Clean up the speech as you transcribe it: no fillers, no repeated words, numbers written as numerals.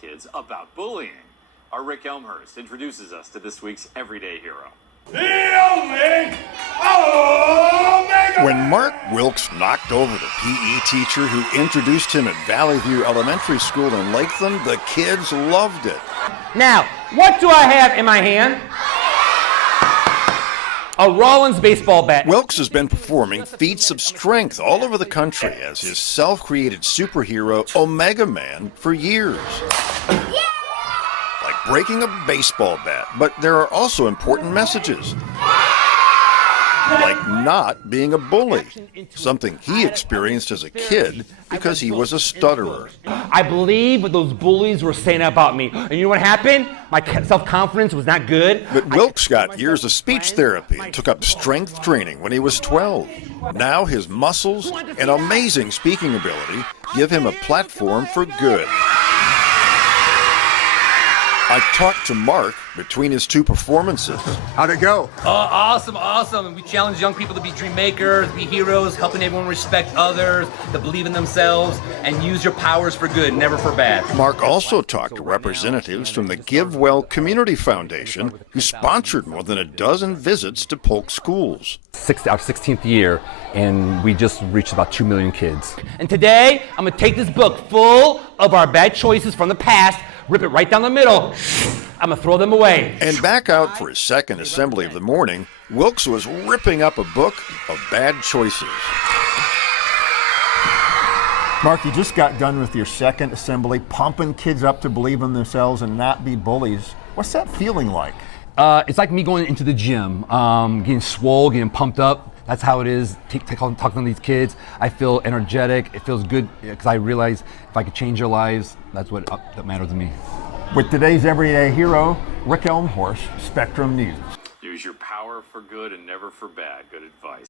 kids about bullying. Our Rick Elmhurst introduces us to this week's everyday hero. When Mark Wilkes knocked over the PE teacher who introduced him at Valley View Elementary School in Lakeland, the kids loved it. Now, what do I have in my hand? A Rollins baseball bat. Wilkes has been performing feats of strength all over the country as his self-created superhero, Omegaman, for years. Like breaking a baseball bat, but there are also important messages. Like not being a bully, something he experienced as a kid because he was a stutterer. I believe what those bullies were saying about me. And you know what happened? My self-confidence was not good. But Wilkes got years of speech therapy and took up strength training when he was 12. Now his muscles and amazing speaking ability give him a platform for good. I talked to Mark between his two performances. How'd it go? Awesome. We challenge young people to be dream makers, be heroes, helping everyone respect others, to believe in themselves, and use your powers for good, never for bad. Mark also talked to representatives from the Give Well Community Foundation, who sponsored more than a dozen visits to Polk schools. Our 16th year, and we just reached about 2 million kids. And today, I'm gonna take this book full of our bad choices from the past, rip it right down the middle. I'm gonna throw them away. And back out for his second assembly of the morning, Wilkes was ripping up a book of bad choices. Mark, you just got done with your second assembly, pumping kids up to believe in themselves and not be bullies. What's that feeling like? It's like me going into the gym, getting swole, getting pumped up. That's how it is, talking to these kids. I feel energetic, it feels good, because I realize if I could change their lives, that's what that matters to me. With today's everyday hero, Rick Elmhurst, Spectrum News. Use your power for good and never for bad. Good advice.